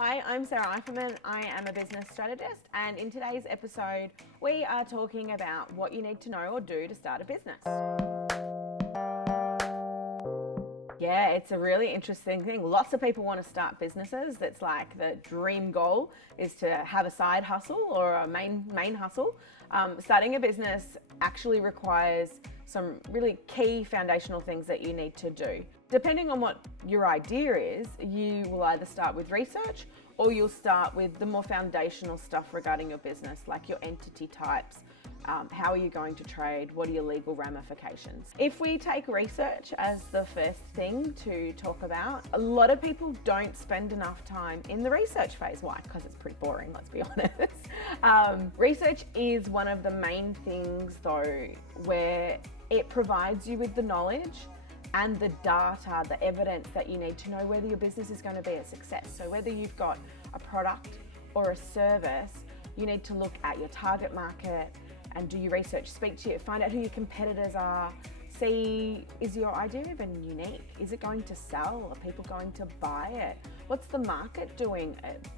Hi, I'm Sarah Eiferman. I am a business strategist, and in today's episode, we are talking about what you need to know or do to start a business. Yeah, it's a really interesting thing. Lots of people want to start businesses. That's like the dream goal is to have a side hustle or a main hustle. Starting a business actually requires some really key foundational things that you need to do. Depending on what your idea is, you will either start with research or you'll start with the more foundational stuff regarding your business, like your entity types. How are you going to trade? What are your legal ramifications? If we take research as the first thing to talk about, a lot of people don't spend enough time in the research phase. Why? Because it's pretty boring, let's be honest. Research is one of the main things though, where it provides you with the knowledge and the data, the evidence that you need to know whether your business is going to be a success. So whether you've got a product or a service, you need to look at your target market and do your research, speak to you, find out who your competitors are, see, is your idea even unique? Is it going to sell? Are people going to buy it? What's the market doing?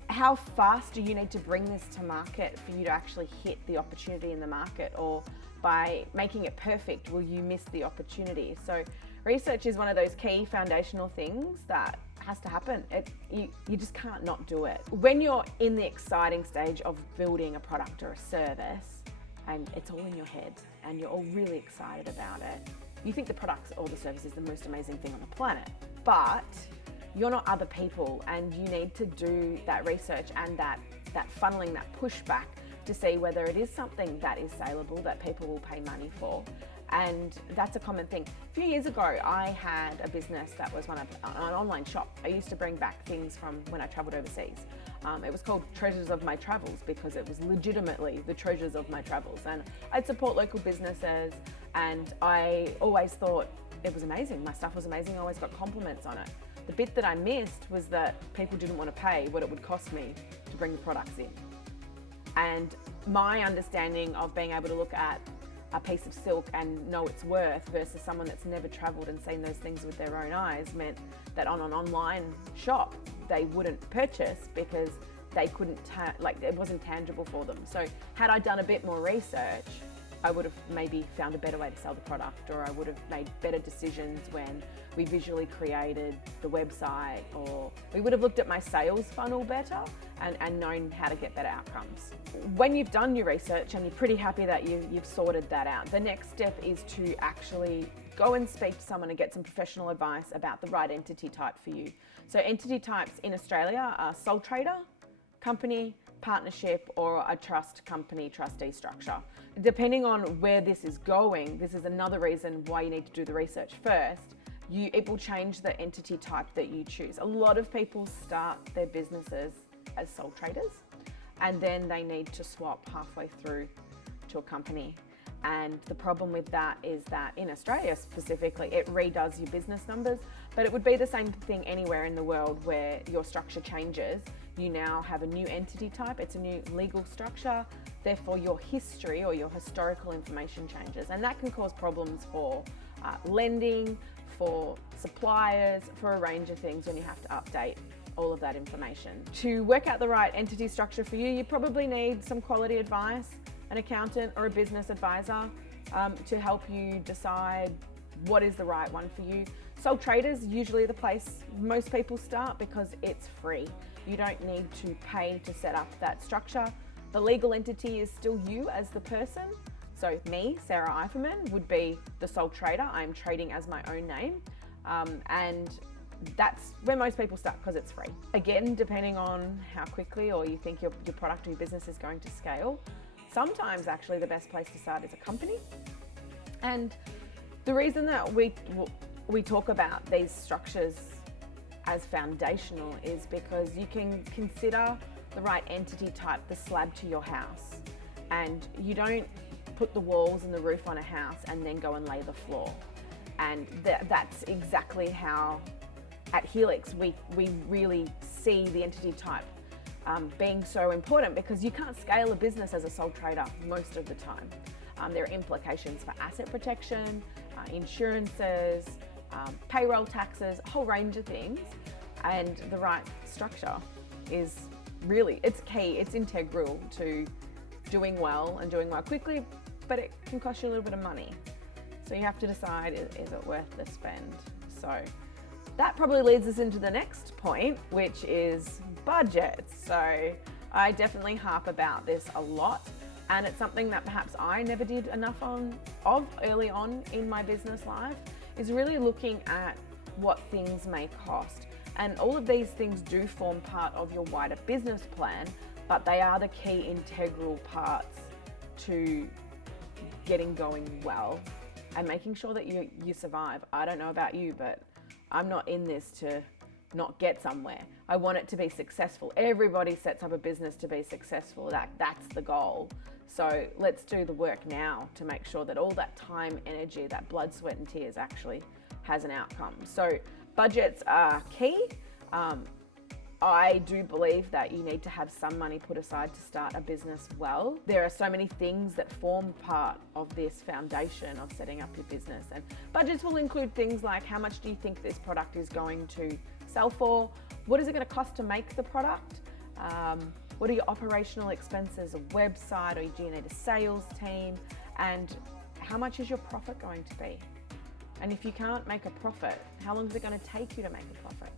How fast do you need to bring this to market for you to actually hit the opportunity in the market? Or by making it perfect, will you miss the opportunity? So research is one of those key foundational things that has to happen. You just can't not do it. When you're in the exciting stage of building a product or a service, and it's all in your head and you're all really excited about it, you think the product or the service is the most amazing thing on the planet, but you're not other people, and you need to do that research and that funneling, that pushback to see whether it is something that is saleable, that people will pay money for. And that's a common thing. A few years ago, I had a business that was an online shop. I used to bring back things from when I traveled overseas. It was called Treasures of My Travels because it was legitimately the treasures of my travels. And I'd support local businesses, and I always thought it was amazing. My stuff was amazing. I always got compliments on it. The bit that I missed was that people didn't want to pay what it would cost me to bring the products in. And my understanding of being able to look at a piece of silk and know its worth versus someone that's never traveled and seen those things with their own eyes meant that on an online shop they wouldn't purchase because they couldn't it wasn't tangible for them. So had I done a bit more research, I would have maybe found a better way to sell the product, or I would have made better decisions when we visually created the website, or we would have looked at my sales funnel better and known how to get better outcomes. When you've done your research and you're pretty happy that you've sorted that out, the next step is to actually go and speak to someone and get some professional advice about the right entity type for you. So entity types in Australia are sole trader, company, partnership, or a trust company trustee structure. Depending on where this is going, this is another reason why you need to do the research first. It will change the entity type that you choose. A lot of people start their businesses as sole traders, and then they need to swap halfway through to a company. And the problem with that is that in Australia specifically, it redoes your business numbers, but it would be the same thing anywhere in the world where your structure changes. You now have a new entity type, it's a new legal structure, therefore your history or your historical information changes. And that can cause problems for lending, for suppliers, for a range of things when you have to update all of that information. To work out the right entity structure for you, you probably need some quality advice, an accountant or a business advisor to help you decide what is the right one for you. Sole traders usually the place most people start because it's free. You don't need to pay to set up that structure. The legal entity is still you as the person. So me, Sarah Eiferman, would be the sole trader. I'm trading as my own name. And that's where most people start because it's free. Again, depending on how quickly or you think your product or your business is going to scale, sometimes actually the best place to start is a company. And the reason that we talk about these structures as foundational is because you can consider the right entity type the slab to your house, and you don't put the walls and the roof on a house and then go and lay the floor. And that's exactly how at Helix we really see the entity type being so important, because you can't scale a business as a sole trader most of the time. There are implications for asset protection, insurances, payroll taxes, a whole range of things, and the right structure is really, it's key, it's integral to doing well and doing well quickly, but it can cost you a little bit of money. So you have to decide, is it worth the spend? So that probably leads us into the next point, which is budgets. So I definitely harp about this a lot, and it's something that perhaps I never did enough of early on in my business life, is really looking at what things may cost. And all of these things do form part of your wider business plan, but they are the key integral parts to getting going well and making sure that you survive. I don't know about you, but I'm not in this to not get somewhere. I want it to be successful. Everybody sets up a business to be successful. That's the goal. So let's do the work now to make sure that all that time, energy, that blood, sweat and tears actually has an outcome. So budgets are key. I do believe that you need to have some money put aside to start a business well. There are so many things that form part of this foundation of setting up your business. And budgets will include things like, how much do you think this product is going to sell for? What is it going to cost to make the product? What are your operational expenses, a website, or do you need a sales team? And how much is your profit going to be? And if you can't make a profit, how long is it going to take you to make a profit?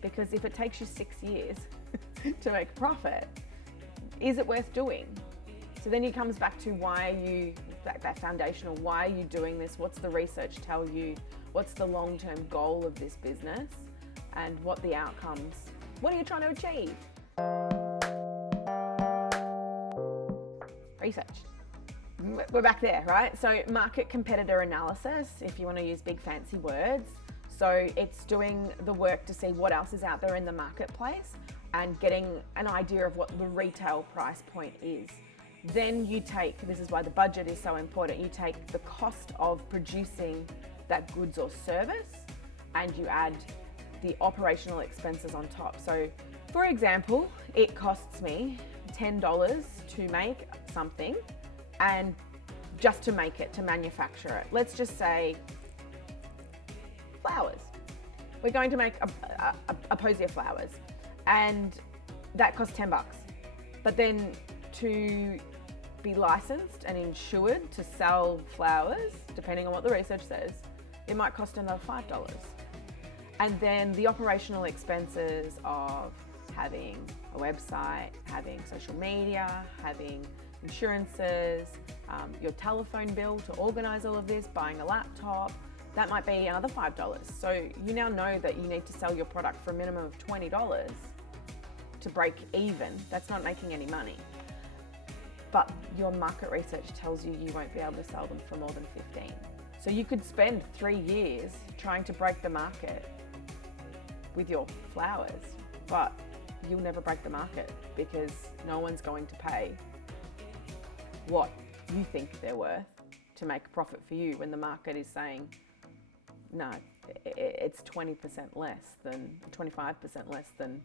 Because if it takes you 6 years to make a profit, is it worth doing? So then it comes back to why are you, that foundational, why are you doing this? What's the research tell you? What's the long-term goal of this business? And what the outcomes, what are you trying to achieve? Research. We're back there, right? So market competitor analysis, if you want to use big fancy words. So it's doing the work to see what else is out there in the marketplace and getting an idea of what the retail price point is. Then you take, this is why the budget is so important, you take the cost of producing that goods or service and you add the operational expenses on top. So for example, it costs me $10 to make something, and just to make it, to manufacture it. Let's just say flowers. We're going to make a posy of flowers, and that costs $10. But then to be licensed and insured to sell flowers, depending on what the research says, it might cost another $5. And then the operational expenses of having a website, having social media, having insurances, your telephone bill to organize all of this, buying a laptop, that might be another $5. So you now know that you need to sell your product for a minimum of $20 to break even. That's not making any money. But your market research tells you you won't be able to sell them for more than 15. So you could spend 3 years trying to break the market with your flowers, but you'll never break the market because no one's going to pay what you think they're worth to make a profit for you when the market is saying, no, it's 20% less than, 25% less than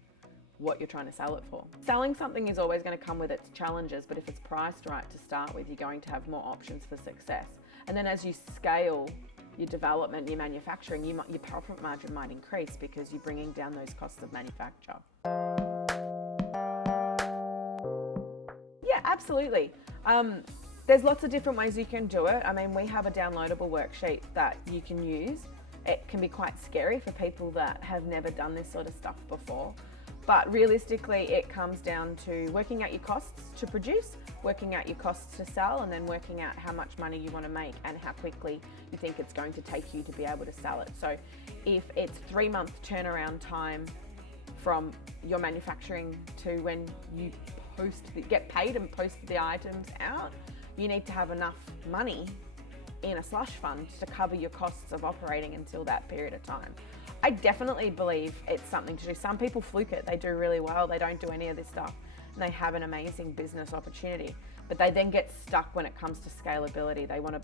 what you're trying to sell it for. Selling something is always going to come with its challenges, but if it's priced right to start with, you're going to have more options for success. And then as you scale your development, your manufacturing, your profit margin might increase because you're bringing down those costs of manufacture. Yeah, absolutely. There's lots of different ways you can do it. I mean, we have a downloadable worksheet that you can use. It can be quite scary for people that have never done this sort of stuff before. But realistically, it comes down to working out your costs to produce, working out your costs to sell, and then working out how much money you want to make and how quickly you think it's going to take you to be able to sell it. So if it's 3-month turnaround time from your manufacturing to when you get paid and post the items out, you need to have enough money in a slush fund to cover your costs of operating until that period of time. I definitely believe it's something to do. Some people fluke it, they do really well, they don't do any of this stuff, and they have an amazing business opportunity. But they then get stuck when it comes to scalability. They want to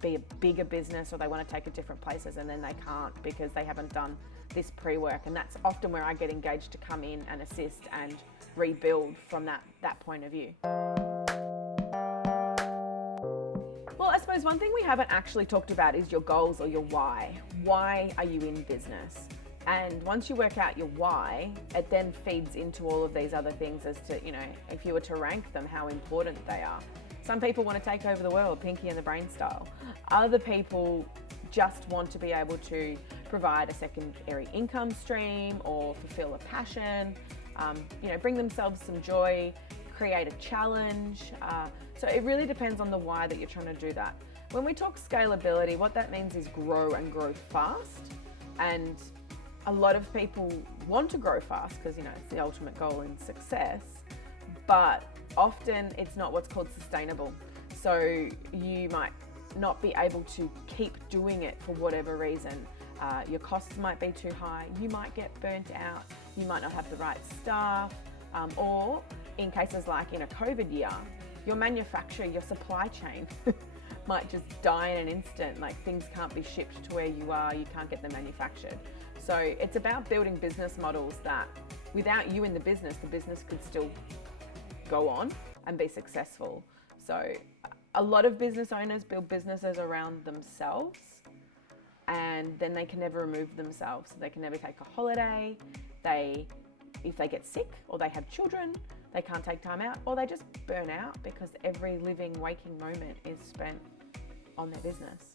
be a bigger business or they want to take it different places, and then they can't because they haven't done this pre-work. And that's often where I get engaged to come in and assist and rebuild from that point of view. Well, I suppose one thing we haven't actually talked about is your goals or your why. Why are you in business? And once you work out your why, it then feeds into all of these other things as to, if you were to rank them, how important they are. Some people want to take over the world, Pinky and the Brain style. Other people just want to be able to provide a secondary income stream or fulfill a passion, bring themselves some joy, create a challenge. So it really depends on the why that you're trying to do that. When we talk scalability, what that means is grow and grow fast. And a lot of people want to grow fast because, it's the ultimate goal in success, but often it's not what's called sustainable. So you might not be able to keep doing it for whatever reason. Your costs might be too high. You might get burnt out. You might not have the right staff. Or in cases like in a COVID year, your manufacturer, your supply chain might just die in an instant. Like things can't be shipped to where you are. You can't get them manufactured. So it's about building business models that without you in the business could still go on and be successful. So a lot of business owners build businesses around themselves, and then they can never remove themselves. They can never take a holiday. If they get sick or they have children, they can't take time out, or they just burn out because every living, waking moment is spent on their business.